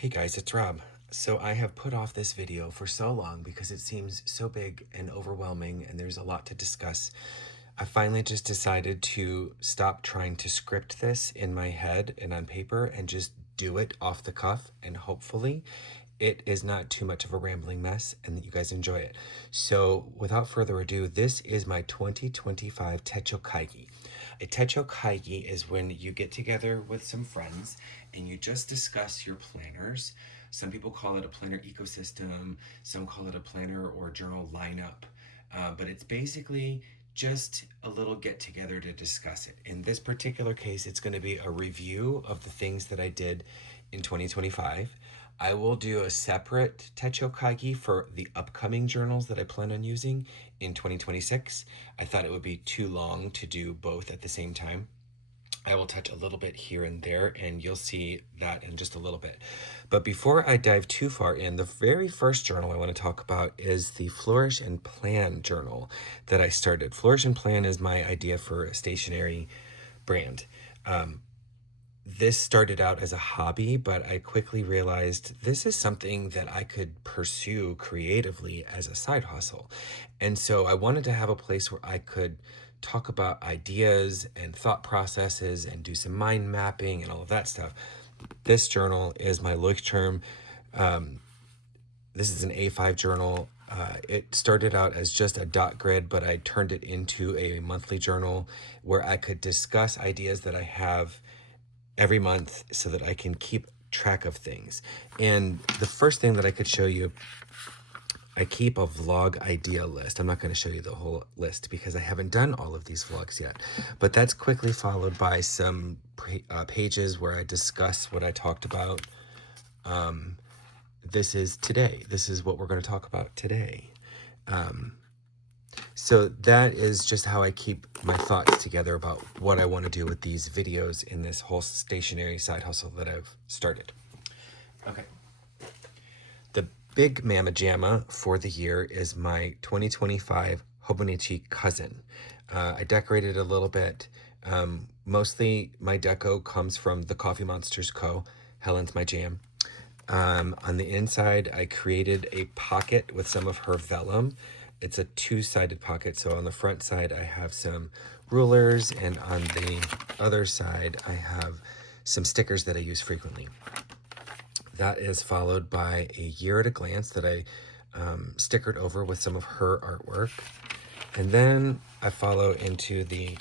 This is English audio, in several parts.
Hey guys, it's Rob. So I have put off this video for so long because it seems so big and overwhelming and there's a lot to discuss. I finally just decided to stop trying to script this in my head and on paper and just do it off the cuff, and hopefully it is not too much of a rambling mess and that you guys enjoy it. So without further ado, this is my 2025 Techo Kaigi. A Techo Kaigi is when you get together with some friends and you just discuss your planners. Some people call it a planner ecosystem, some call it a planner or journal lineup, but it's basically just a little get together to discuss it. In this particular case, it's going to be a review of the things that I did in 2025. I will do a separate Techo Kaigi for the upcoming journals that I plan on using in 2026. I thought it would be too long to do both at the same time. I will touch a little bit here and there, and you'll see that in just a little bit. But before I dive too far in, the very first journal I want to talk about is the Flourish and Plan journal that I started. Flourish and Plan is my idea for a stationery brand. This started out as a hobby, but I quickly realized this is something that I could pursue creatively as a side hustle. And so I wanted to have a place where I could talk about ideas and thought processes and do some mind mapping and all of that stuff. This journal is my Leuchtturm. This is an A5 journal. It started out as just a dot grid, but I turned it into a monthly journal where I could discuss ideas that I have every month so that I can keep track of things. And the first thing that I could show you, I keep a vlog idea list. I'm not going to show you the whole list because I haven't done all of these vlogs yet. But that's quickly followed by some pages where I discuss what I talked about. This is today. This is what we're going to talk about today. So that is just how I keep my thoughts together about what I want to do with these videos in this whole stationary side hustle that I've started. Okay. The big mamma jamma for the year is my 2025 Hobonichi cousin. I decorated a little bit. Mostly my deco comes from the Coffee Monsters Co. Helen's my jam. On the inside, I created a pocket with some of her vellum. It's a two-sided pocket, so on the front side I have some rulers, and on the other side I have some stickers that I use frequently. That is followed by a year at a glance that I stickered over with some of her artwork. And then I follow into the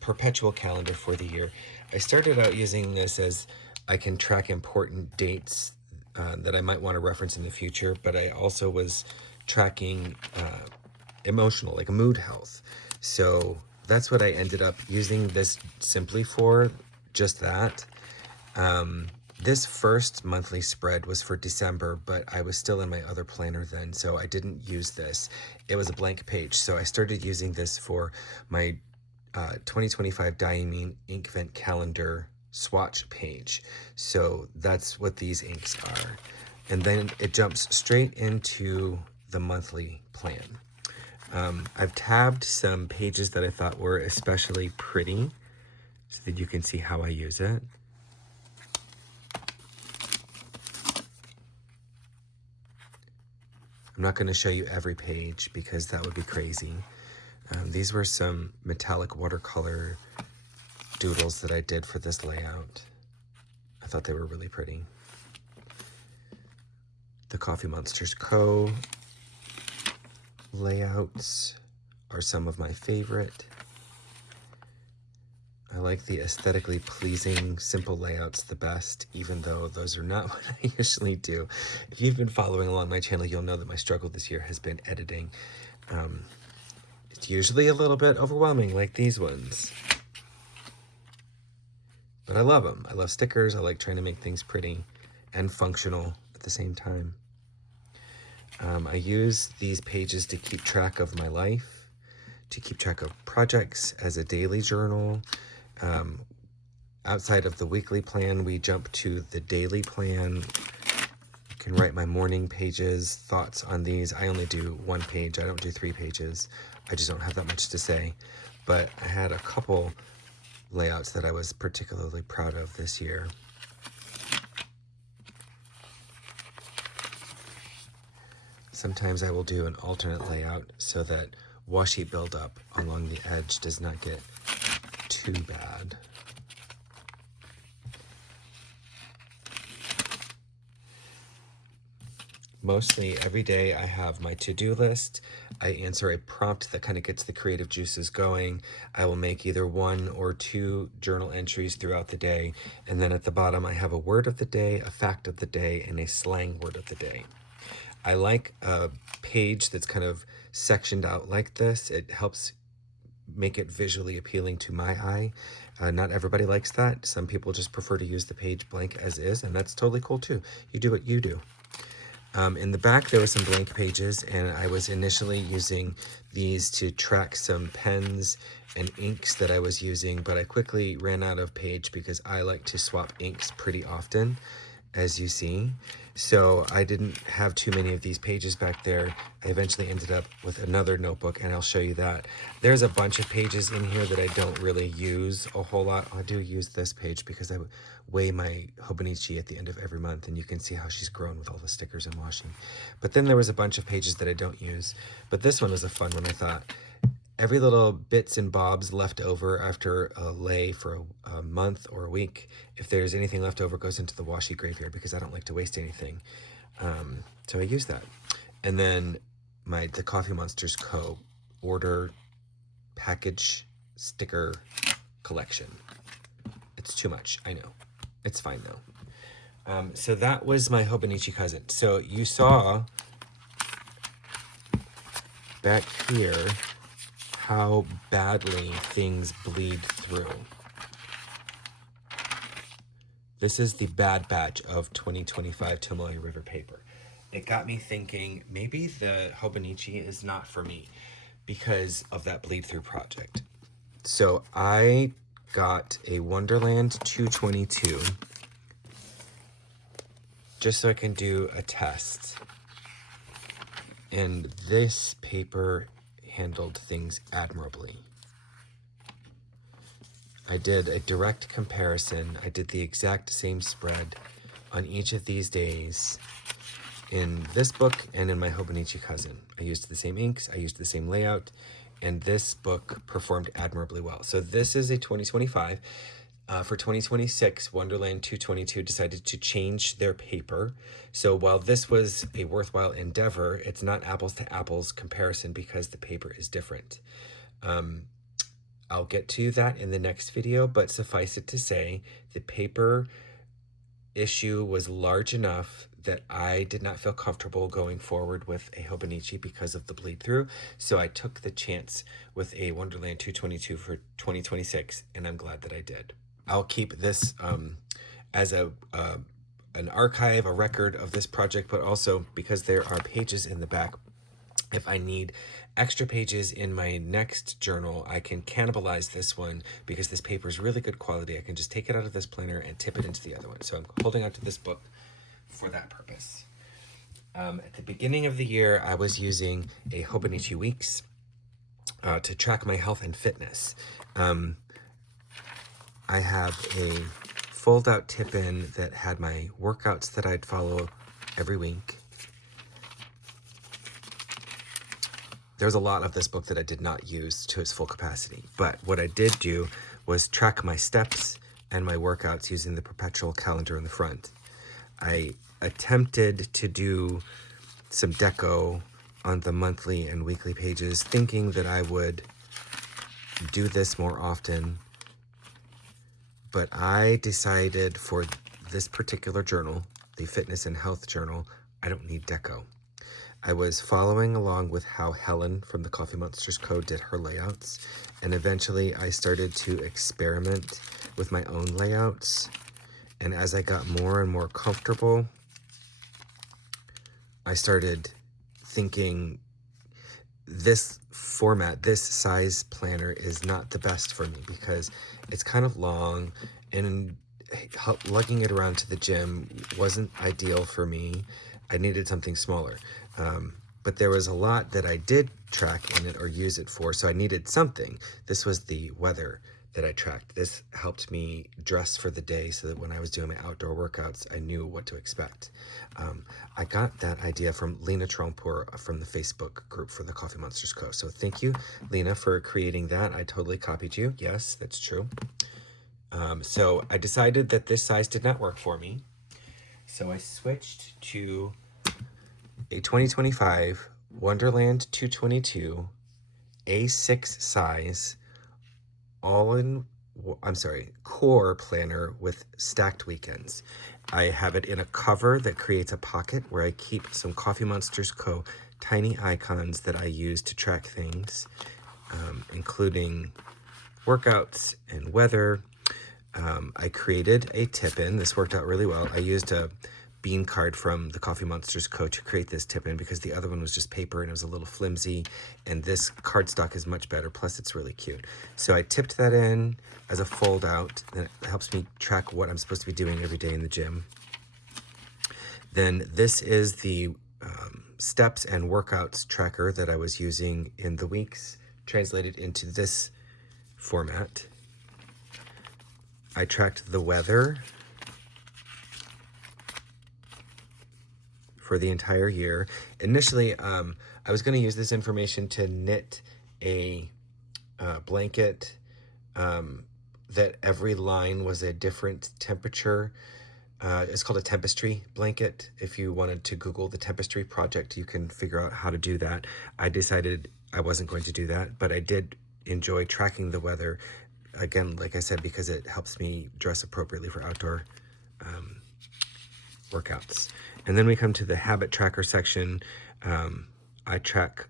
perpetual calendar for the year. I started out using this as I can track important dates that I might want to reference in the future, but I also was tracking emotional, like mood health. So that's what I ended up using this simply for, just that. This first monthly spread was for December, but I was still in my other planner then, so I didn't use this. It was a blank page, so I started using this for my 2025 Diamine Inkvent calendar swatch page. So that's what these inks are. And then it jumps straight into the monthly plan. I've tabbed some pages that I thought were especially pretty so that you can see how I use it. I'm not going to show you every page because that would be crazy. These were some metallic watercolor doodles that I did for this layout. I thought they were really pretty. The Coffee Monsters Co. layouts are some of my favorite. I like the aesthetically pleasing, simple layouts the best, even though those are not what I usually do. If you've been following along my channel, you'll know that my struggle this year has been editing. It's usually a little bit overwhelming, like these ones. But I love them. I love stickers. I like trying to make things pretty and functional at the same time. I use these pages to keep track of my life, to keep track of projects as a daily journal. Outside of the weekly plan, we jump to the daily plan. You can write my morning pages, thoughts on these. I only do one page. I don't do 3 pages. I just don't have that much to say. But I had a couple layouts that I was particularly proud of this year. Sometimes I will do an alternate layout so that washi buildup along the edge does not get too bad. Mostly every day I have my to-do list. I answer a prompt that kind of gets the creative juices going. I will make either 1 or 2 journal entries throughout the day. And then at the bottom, I have a word of the day, a fact of the day, and a slang word of the day. I like a page that's kind of sectioned out like this. It helps make it visually appealing to my eye. Not everybody likes that. Some people just prefer to use the page blank as is, and that's totally cool too. You do what you do. In the back, there were some blank pages, and I was initially using these to track some pens and inks that I was using, but I quickly ran out of page because I like to swap inks pretty often, as you see. So I didn't have too many of these pages back there. I eventually ended up with another notebook, and I'll show you that. There's a bunch of pages in here that I don't really use a whole lot. I do use this page because I weigh my Hobonichi at the end of every month, and you can see how she's grown with all the stickers and washing. But then there was a bunch of pages that I don't use. But this one was a fun one, I thought. Every little bits and bobs left over after a lay for a month or a week, if there's anything left over, goes into the washi graveyard because I don't like to waste anything. So I use that. And then the Coffee Monsters Co. order package sticker collection. It's too much, I know. It's fine though. So that was my Hobonichi cousin. So you saw back here how badly things bleed through. This is the bad batch of 2025 Tomoe River paper. It got me thinking, maybe the Hobonichi is not for me because of that bleed through project. So I got a Wonderland 222 just so I can do a test. And this paper handled things admirably. I did a direct comparison. I did the exact same spread on each of these days in this book and in my Hobonichi cousin. I used the same inks, I used the same layout, and this book performed admirably well. So this is a 2025. For 2026, Wonderland 222 decided to change their paper. So while this was a worthwhile endeavor, it's not apples to apples comparison because the paper is different. I'll get to that in the next video, but suffice it to say, the paper issue was large enough that I did not feel comfortable going forward with a Hobonichi because of the bleed through. So I took the chance with a Wonderland 222 for 2026, and I'm glad that I did. I'll keep this as an archive, a record of this project, but also because there are pages in the back, if I need extra pages in my next journal, I can cannibalize this one because this paper is really good quality. I can just take it out of this planner and tip it into the other one. So I'm holding on to this book for that purpose. At the beginning of the year, I was using a Hobonichi Weeks to track my health and fitness. I have a fold-out tip-in that had my workouts that I'd follow every week. There's a lot of this book that I did not use to its full capacity, but what I did do was track my steps and my workouts using the perpetual calendar in the front. I attempted to do some deco on the monthly and weekly pages, thinking that I would do this more often. But I decided for this particular journal, the Fitness and Health Journal, I don't need deco. I was following along with how Helen from the Coffee Monsters Co. did her layouts, and eventually I started to experiment with my own layouts. And as I got more and more comfortable, I started thinking this format, this size planner is not the best for me because it's kind of long and lugging it around to the gym wasn't ideal for me. I needed something smaller. But there was a lot that I did track in it or use it for, so I needed something. This was the weather that I tracked. This helped me dress for the day so that when I was doing my outdoor workouts, I knew what to expect. I got that idea from Lena Trompour from the Facebook group for the Coffee Monsters Co. So thank you, Lena, for creating that. I totally copied you. Yes, that's true. So I decided that this size did not work for me. So I switched to a 2025 Wonderland 222 A6 size core planner with stacked weekends. I have it in a cover that creates a pocket where I keep some Coffee Monsters Co. tiny icons that I use to track things, including workouts and weather. I created a tip-in. This worked out really well. I used a bean card from the Coffee Monsters Co. to create this tip-in because the other one was just paper and it was a little flimsy, and this cardstock is much better, plus it's really cute. So I tipped that in as a fold-out, and it helps me track what I'm supposed to be doing every day in the gym. Then this is the steps and workouts tracker that I was using in the weeks, translated into this format. I tracked the weather for the entire year. Initially, I was going to use this information to knit a blanket that every line was a different temperature. It's called a Tempestry blanket. If you wanted to Google the Tempestry project, you can figure out how to do that. I decided I wasn't going to do that, but I did enjoy tracking the weather. Again, like I said, because it helps me dress appropriately for outdoor workouts. And then we come to the habit tracker section. I track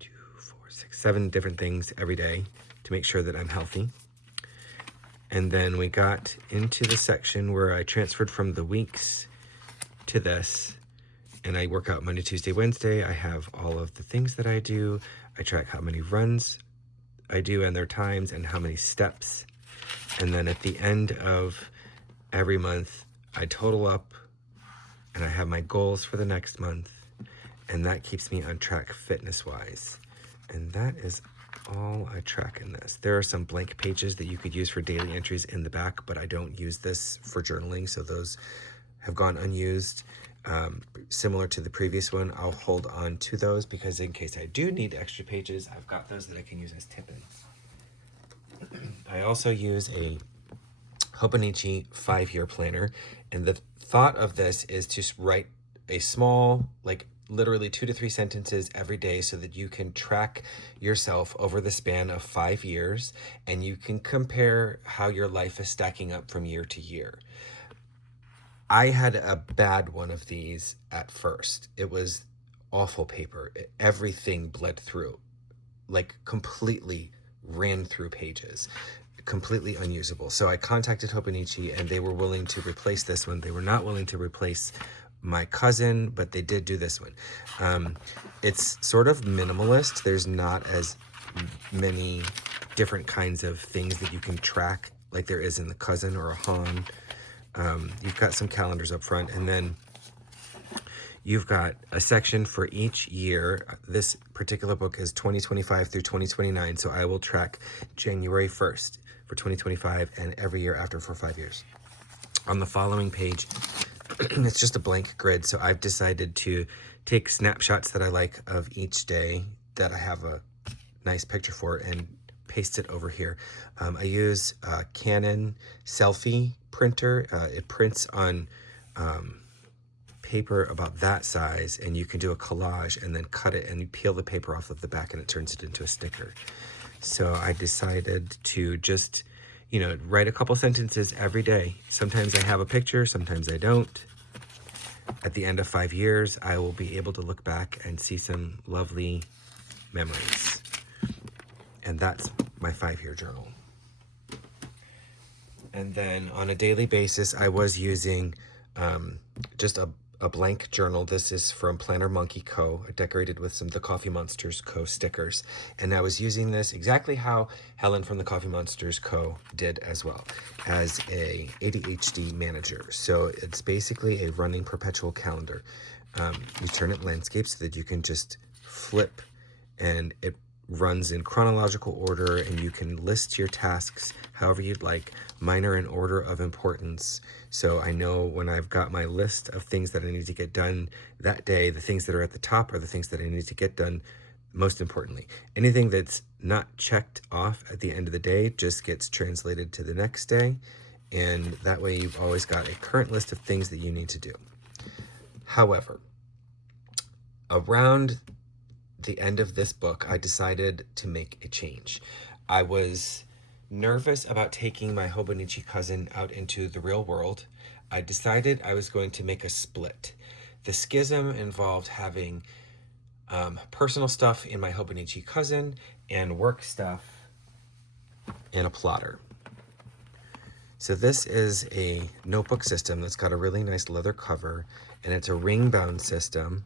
2, 4, 6, 7 different things every day to make sure that I'm healthy. And then we got into the section where I transferred from the weeks to this, and I work out Monday, Tuesday, Wednesday. I have all of the things that I do. I track how many runs I do and their times and how many steps. And then at the end of every month, I total up and I have my goals for the next month, and that keeps me on track fitness-wise. And that is all I track in this. There are some blank pages that you could use for daily entries in the back, but I don't use this for journaling, so those have gone unused. Similar to the previous one, I'll hold on to those because in case I do need extra pages, I've got those that I can use as tip-ins. I also use a Hobonichi 5-year planner, and the thought of this is to write a small, like literally 2 to 3 sentences every day so that you can track yourself over the span of 5 years, and you can compare how your life is stacking up from year to year. I had a bad one of these at first. It was awful paper. Everything bled through, like completely ran through pages, completely unusable. So I contacted Hobonichi and they were willing to replace this one. They were not willing to replace my cousin, but they did do this one. It's sort of minimalist. There's not as many different kinds of things that you can track like there is in the cousin or a Han. You've got some calendars up front, and then you've got a section for each year. This particular book is 2025 through 2029, so I will track January 1st for 2025 and every year after for 5 years. On the following page, it's just a blank grid, so I've decided to take snapshots that I like of each day that I have a nice picture for and paste it over here. I use a Canon selfie printer. It prints on paper about that size, and you can do a collage and then cut it and you peel the paper off of the back and it turns it into a sticker. So I decided to just, write a couple sentences every day. Sometimes I have a picture, sometimes I don't. At the end of 5 years, I will be able to look back and see some lovely memories. And that's my 5-year journal. And then on a daily basis, I was using just a blank journal. This is from Planner Monkey Co. Decorated with some The Coffee Monsters Co. stickers. And I was using this exactly how Helen from The Coffee Monsters Co. did as well, as a ADHD manager. So it's basically a running perpetual calendar. You turn it landscape so that you can just flip and it runs in chronological order, and you can list your tasks however you'd like. Mine are in order of importance, so I know when I've got my list of things that I need to get done that day, the things that are at the top are the things that I need to get done most importantly. Anything that's not checked off at the end of the day just gets translated to the next day, and that way you've always got a current list of things that you need to do. However, around the end of this book, I decided to make a change. I was nervous about taking my Hobonichi cousin out into the real world. I decided I was going to make a split. The schism involved having personal stuff in my Hobonichi cousin and work stuff in a plotter. So this is a notebook system that's got a really nice leather cover, and it's a ring-bound system.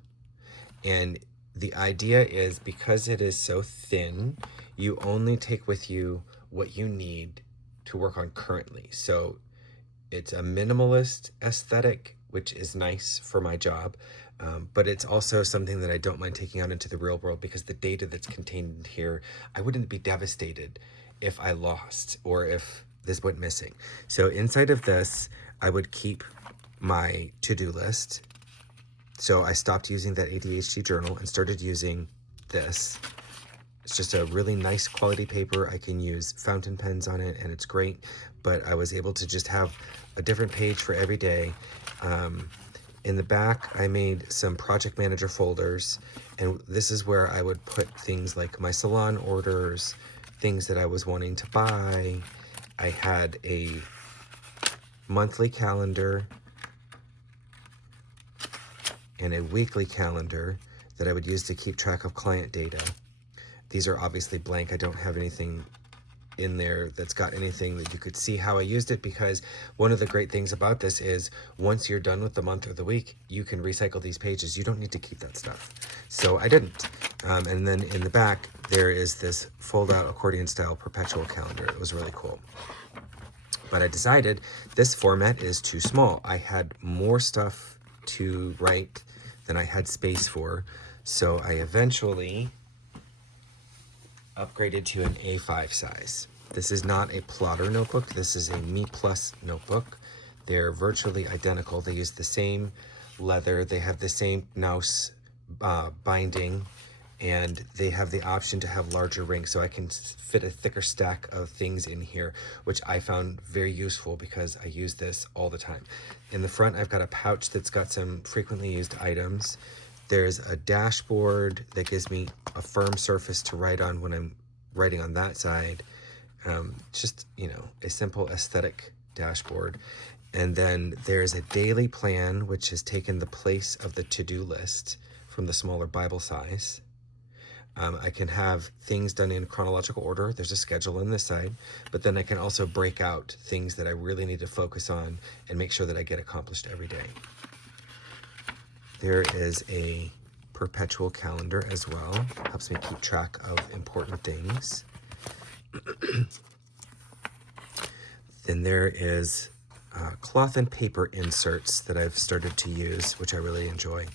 And the idea is, because it is so thin, you only take with you what you need to work on currently. So it's a minimalist aesthetic, which is nice for my job, but it's also something that I don't mind taking out into the real world, because the data that's contained here, I wouldn't be devastated if I lost or if this went missing. So inside of this, I would keep my to-do list. So I stopped using that ADHD journal and started using this. It's just a really nice quality paper. I can use fountain pens on it, and it's great, but I was able to just have a different page for every day. In the back, I made some project manager folders, and this is where I would put things like my salon orders, things that I was wanting to buy. I had a monthly calendar and a weekly calendar that I would use to keep track of client data. These are obviously blank. I don't have anything in there that's got anything that you could see how I used it, because one of the great things about this is once you're done with the month or the week, you can recycle these pages. You don't need to keep that stuff. So I didn't. And then in the back, there is this fold-out accordion style perpetual calendar. It was really cool. But I decided this format is too small. I had more stuff to write than I had space for. So I eventually upgraded to an A5 size. This is not a plotter notebook. This is a Me Plus notebook. They're virtually identical. They use the same leather. They have the same Naus binding, and they have the option to have larger rings, so I can fit a thicker stack of things in here, which I found very useful because I use this all the time. In the front, I've got a pouch that's got some frequently used items. There's a dashboard that gives me a firm surface to write on when I'm writing on that side. Just, you know, a simple aesthetic dashboard. And then there's a daily plan, which has taken the place of the to-do list from the smaller Bible size. I can have things done in chronological order. There's a schedule on this side, but then I can also break out things that I really need to focus on and make sure that I get accomplished every day. There is a perpetual calendar as well. Helps me keep track of important things. Then there is cloth and paper inserts that I've started to use, which I really enjoy.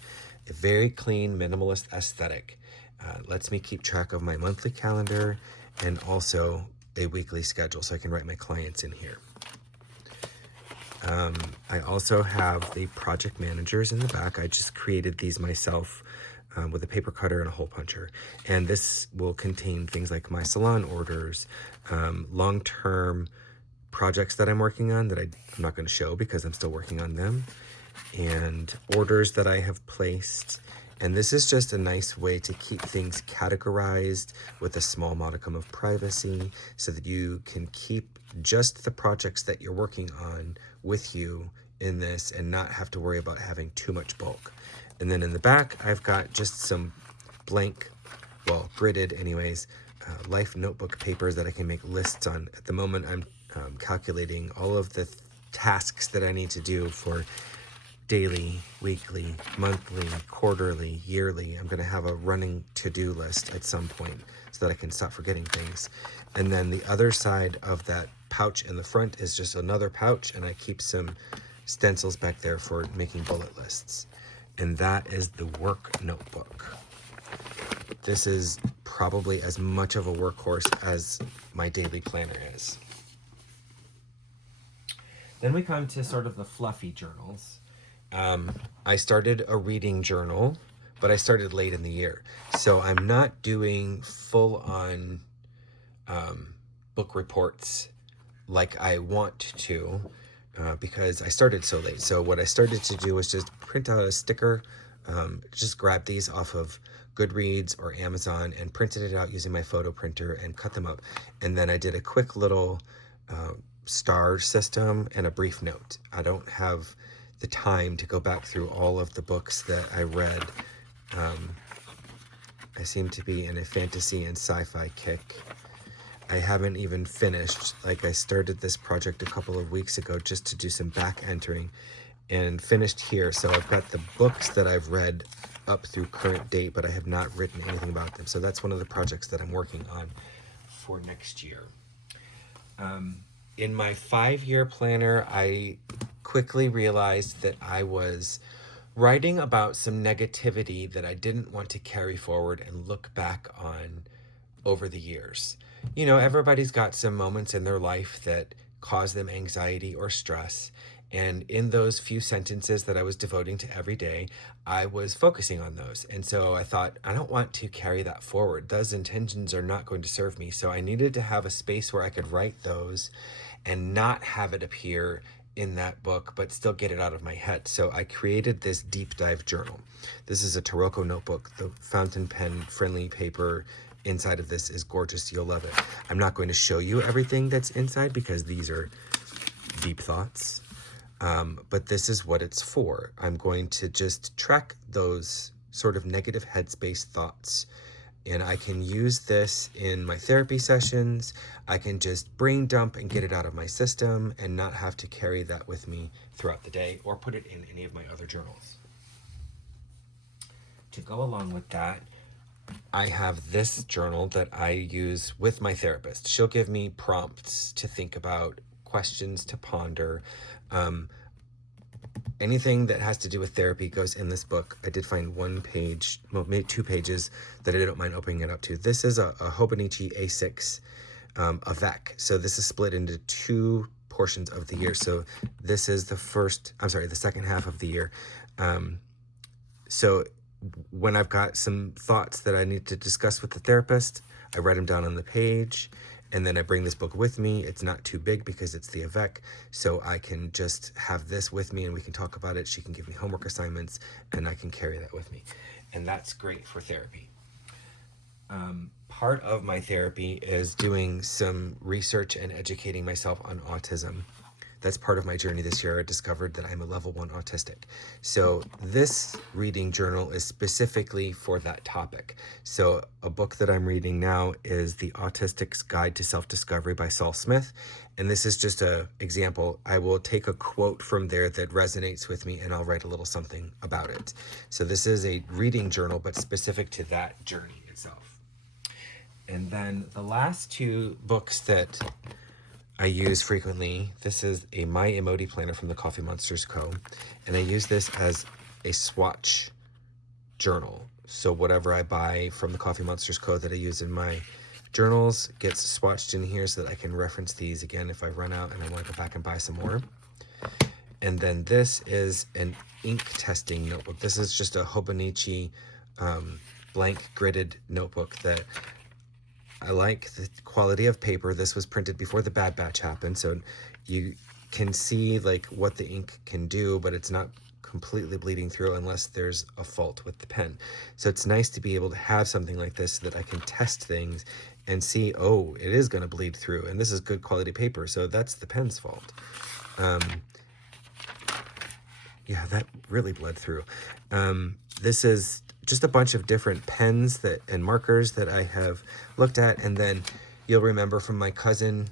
A very clean, minimalist aesthetic. Lets me keep track of my monthly calendar and also a weekly schedule, so I can write my clients in here. I also have the project managers in the back. I just created these myself with a paper cutter and a hole puncher. And this will contain things like my salon orders, long-term projects that I'm working on that I'm not going to show because I'm still working on them, and orders that I have placed. And this is just a nice way to keep things categorized with a small modicum of privacy so that you can keep just the projects that you're working on with you in this and not have to worry about having too much bulk. And then in the back, I've got just some blank, well, gridded anyways, life notebook papers that I can make lists on. At the moment, I'm calculating all of the tasks that I need to do for daily, weekly, monthly, quarterly, yearly. I'm going to have a running to-do list at some point so that I can stop forgetting things. And then the other side of that pouch in the front is just another pouch, and I keep some stencils back there for making bullet lists. And that is the work notebook. this is probably as much of a workhorse as my daily planner is. Then we come to sort of the fluffy journals. I started a reading journal, but I started late in the year. So I'm not doing full-on book reports like I want to, because I started so late. So what I started to do was just print out a sticker, just grab these off of Goodreads or Amazon and printed it out using my photo printer and cut them up. And then I did a quick little star system and a brief note. I don't have the time to go back through all of the books that I read. I seem to be in a fantasy and sci-fi kick. I haven't even finished. Like, I started this project a couple of weeks ago just to do some back entering and finished here. So I've got the books that I've read up through current date, but I have not written anything about them. So that's one of the projects that I'm working on for next year. In my 5-year planner, I quickly realized that I was writing about some negativity that I didn't want to carry forward and look back on over the years. You know, everybody's got some moments in their life that cause them anxiety or stress. And in those few sentences that I was devoting to every day, I was focusing on those. And so I thought, I don't want to carry that forward. Those intentions are not going to serve me. So I needed to have a space where I could write those and not have it appear in that book, but still get it out of my head. So I created this deep dive journal. This is a Taroko notebook. The fountain pen friendly paper inside of this is gorgeous. You'll love it. I'm not going to show you everything that's inside because these are deep thoughts. But this is what it's for. I'm going to just track those sort of negative headspace thoughts. And I can use this in my therapy sessions. I can just brain dump and get it out of my system and not have to carry that with me throughout the day or put it in any of my other journals. To go along with that, I have this journal that I use with my therapist. She'll give me prompts to think about, questions to ponder. Anything that has to do with therapy goes in this book. I did find one page, well, maybe 2 pages that I don't mind opening it up to. This is a Hobonichi A6 avec. So this is split into 2 portions of the year. So this is the second half of the year. So when I've got some thoughts that I need to discuss with the therapist, I write them down on the page. And then I bring this book with me. It's not too big because it's the avec, so I can just have this with me and we can talk about it. She can give me homework assignments and I can carry that with me. And that's great for therapy. Part of my therapy is doing some research and educating myself on autism. That's part of my journey this year. I discovered that I'm a level 1 autistic. So this reading journal is specifically for that topic. So a book that I'm reading now is The Autistic's Guide to Self-Discovery by Saul Smith. And this is just an example. I will take a quote from there that resonates with me and I'll write a little something about it. So this is a reading journal, but specific to that journey itself. And then the last 2 books that I use frequently, this is a My Emoji Planner from the Coffee Monsters Co. And I use this as a swatch journal. So whatever I buy from the Coffee Monsters Co. that I use in my journals gets swatched in here so that I can reference these again if I run out and I want to go back and buy some more. And then this is an ink testing notebook. This is just a Hobonichi blank gridded notebook that I like the quality of paper. This was printed before the bad batch happened, so you can see like what the ink can do, but it's not completely bleeding through unless there's a fault with the pen. So it's nice to be able to have something like this so that I can test things and see, oh, it is going to bleed through, and this is good quality paper, so that's the pen's fault. Yeah, that really bled through. This is just a bunch of different pens and markers that I have looked at. And then you'll remember from my cousin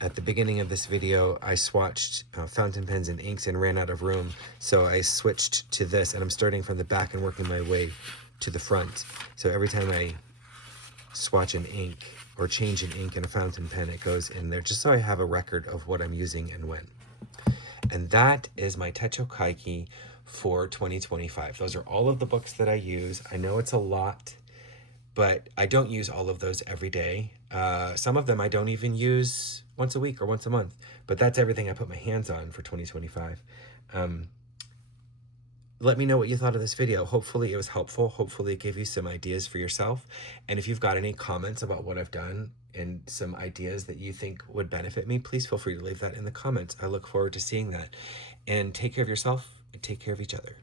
at the beginning of this video, I swatched fountain pens and inks and ran out of room. So I switched to this and I'm starting from the back and working my way to the front. So every time I swatch an ink or change an ink in a fountain pen, it goes in there just so I have a record of what I'm using and when. And that is my Techo Kaigi for 2025. Those are all of the books that I use. I know it's a lot. but I don't use all of those every day. Some of them I don't even use once a week or once a month, but that's everything I put my hands on for 2025. Let me know what you thought of this video. Hopefully it was helpful. Hopefully it gave you some ideas for yourself. And if you've got any comments about what I've done and some ideas that you think would benefit me, please feel free to leave that in the comments. I look forward to seeing that. And take care of yourself and take care of each other.